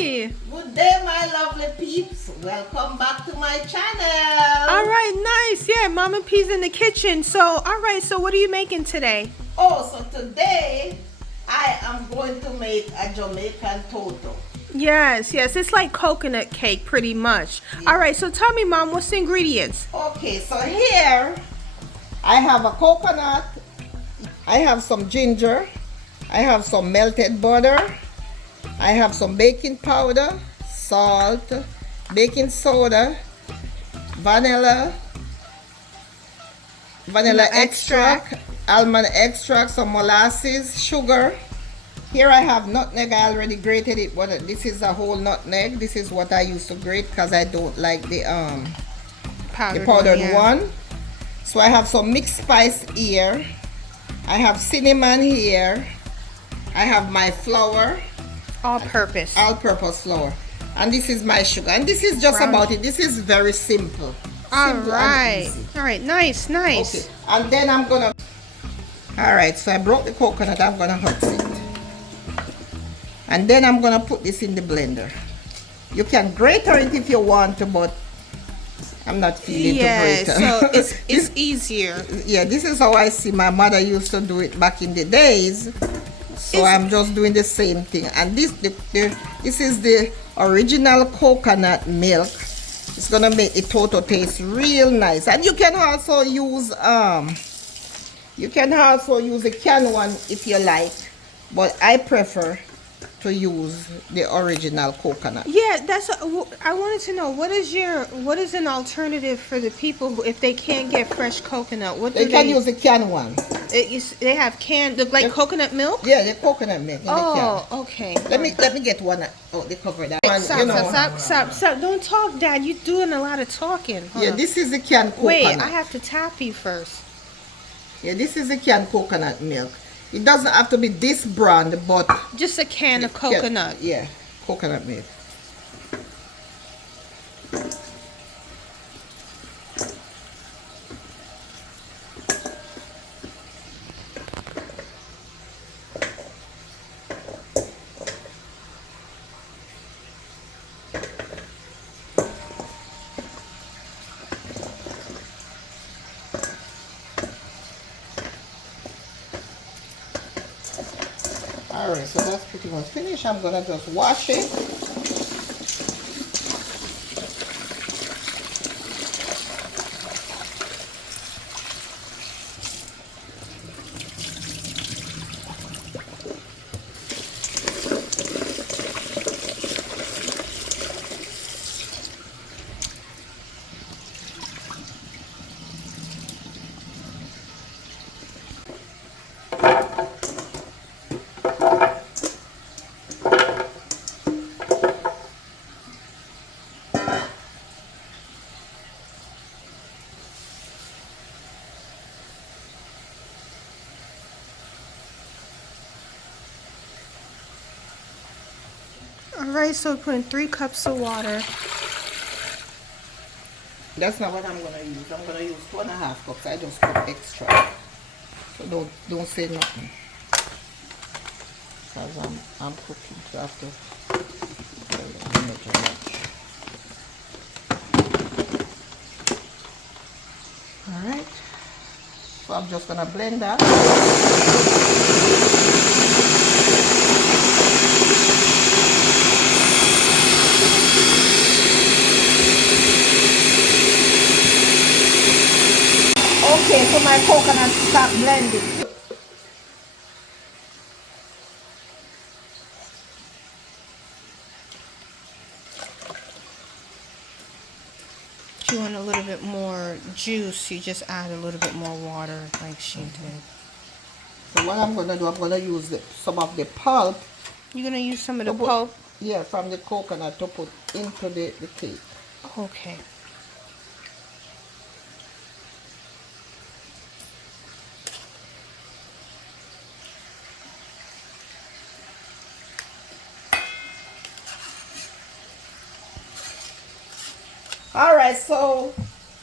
Hi. Good day, my lovely peeps. Welcome back to my channel. All right, nice. Yeah, Mama P's in the kitchen. So, all right, so what are you making today? Oh, so today I am going to make a Jamaican Toto. Yes, it's like coconut cake pretty much. Yeah. All right, so tell me, Mom, what's the ingredients? Okay, so here I have a coconut, I have some ginger, I have some melted butter, I have some baking powder, salt, baking soda, vanilla extract, almond extract, some molasses, sugar. Here I have nutmeg. I already grated it, but this is a whole nutmeg. This is what I used to grate because I don't like the powdered one. So I have some mixed spice here. I have cinnamon here. I have my flour. All-purpose Flour. And this is my sugar. And this is just about it. This is very simple. All Simple right. and easy. All right, nice. Okay. And then I'm gonna. All right. So I broke the coconut. I'm gonna hot it. And then I'm gonna put this in the blender. You can grate it if you want to, but I'm not feeling to grate. So it's easier. Yeah, this is how I see my mother used to do it back in the days. So I'm just doing the same thing. And this is the original coconut milk. It's gonna make the Toto taste real nice. And you can also use a canned one if you like, but I prefer to use the original coconut. Yeah, I wanted to know what is an alternative for the people who, if they can't get fresh coconut, what do They can use the canned one. They have canned coconut milk. Yeah, the coconut milk. Okay. Let me get one out the cover. That one, Stop! Don't talk, Dad. You're doing a lot of talking. Yeah, this is the canned coconut. Wait, I have to tap you first. Yeah, this is the canned coconut milk. It doesn't have to be this brand, but just a can of coconut. Yeah, coconut milk. Alright, so that's pretty much finished. I'm gonna just wash it. Alright, so put in 3 cups of water. That's not what I'm gonna use. I'm gonna use 2.5 cups. I just put extra. So don't say nothing. Because I'm cooking, so I have to measure much. Alright. So I'm just gonna blend that. Okay, so my coconut start blending. If you want a little bit more juice, you just add a little bit more water like she did. So what I'm going to do, I'm going to use some of the pulp. You're going to use some of the pulp? Yeah, from the coconut to put into the cake. Okay. Alright, so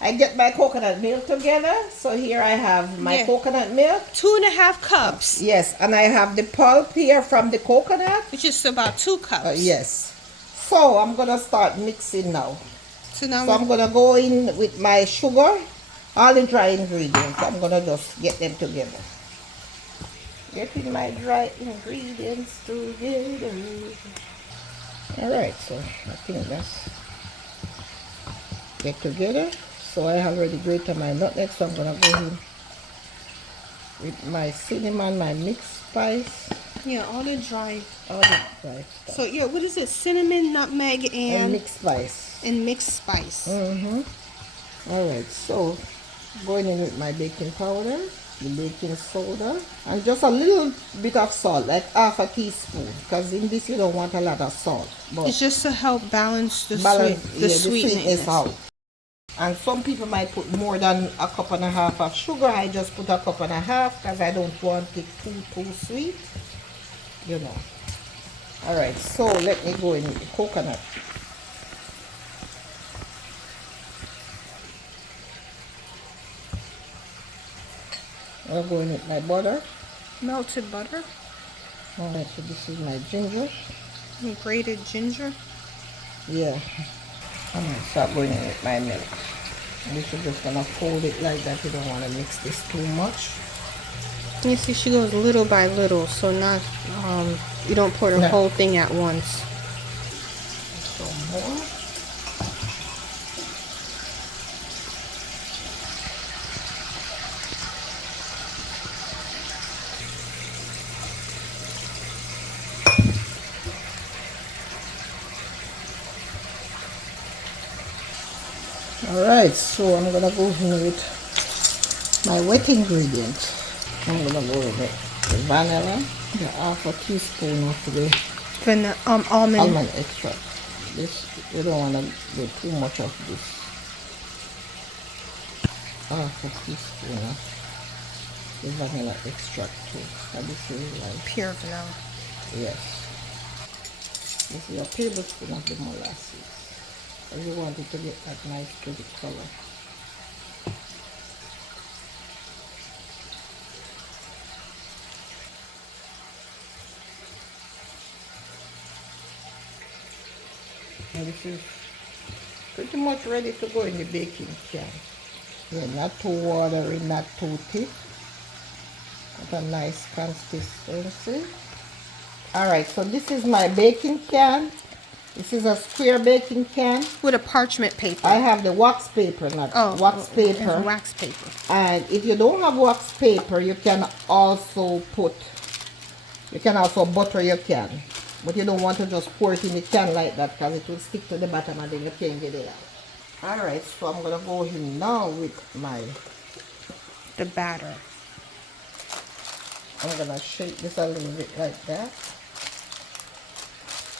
I get my coconut milk together. So here I have my coconut milk. 2.5 cups. Yes, and I have the pulp here from the coconut. Which is about 2 cups. Yes. So I'm gonna start mixing now. So now So I'm gonna go in with my sugar, all the dry ingredients. I'm gonna just get them together. Getting my dry ingredients together. Alright, so I think that's get together. So I already grated my nutmeg, so I'm gonna go in with my cinnamon, my mixed spice, yeah, all the dry. stuff. So yeah, what is it? Cinnamon, nutmeg, And mixed spice. and mixed spice. Alright, so going in with my baking powder, the baking soda, and just a little bit of salt, like half a teaspoon, because in this you don't want a lot of salt. But It's just to help balance the the sweetness. sweetness out. And some people might put more than a cup and a half of sugar. I just put a cup and a half because I don't want it too sweet, you know. Alright, so let me go in with the coconut. I'll go in with my butter. Melted butter. Alright, so this is my ginger. And grated ginger. Yeah. I'm going to start going in with my milk. This is just going to fold it like that. You don't want to mix this too much. You see, she goes little by little, so not you don't pour the whole thing at once. Some more. Alright, so I'm gonna go in with my wet ingredients. I'm gonna go with the vanilla, the half a teaspoon of the almond extract. This you don't wanna do too much of this. Half a teaspoon of the vanilla extract too. And this is like Pure vanilla. yes. This is a tablespoon of the molasses. And you want it to get that nice pretty color. And this is pretty much ready to go in the baking can. Yeah, not too watery, not too thick. Got a nice consistency. Alright, so this is my baking can. This is a square baking can. With a parchment paper. I have the wax paper, not wax paper. Wax paper. And if you don't have wax paper, you can also butter your can. But you don't want to just pour it in the can like that because it will stick to the bottom and then you can't get it out. Alright, so I'm going to go in now with the batter. I'm going to shake this a little bit like that.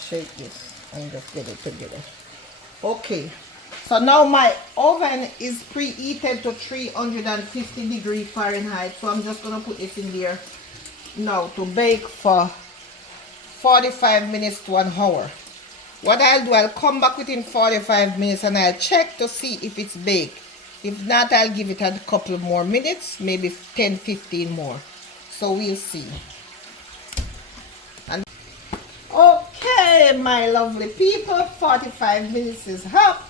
Shake this and just get it together. Okay, so now my oven is preheated to 350 degrees Fahrenheit. So I'm just going to put this in there now to bake for 45 minutes to an hour. What I'll do, I'll come back within 45 minutes and I'll check to see if it's baked. If not, I'll give it a couple more minutes, maybe 10-15 more. So we'll see. And okay, my lovely people, 45 minutes is up.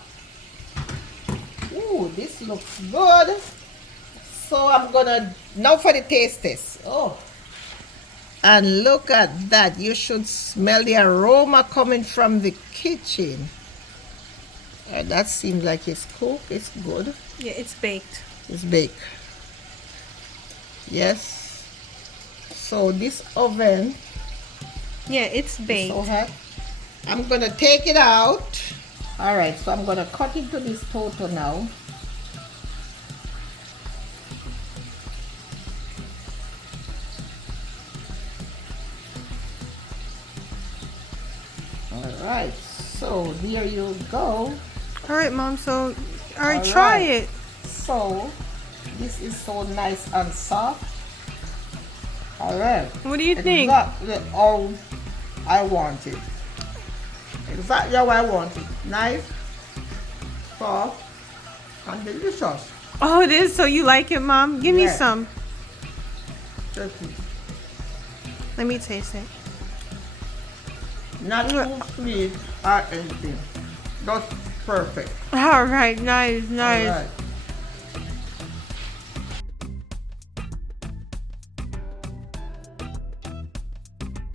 Ooh, this looks good. So I'm gonna now for the taste test. Oh. And look at that. You should smell the aroma coming from the kitchen. That seems like it's cooked. It's good. Yeah, it's baked. It's baked. Yes. So this oven. Yeah, it's baked. So hot. I'm going to take it out. Alright, so I'm going to cut into this Toto now. Alright, so there you go. Alright, Mom, so, alright, try it. So, this is so nice and soft. Alright. What do you think? Exactly how I want it. Exactly how I want it. Nice, soft, and delicious. Oh, it is? So you like it, Mom? Give me some. Just Let me taste it. Not too sweet or anything. Just perfect. All right, nice, nice. All right.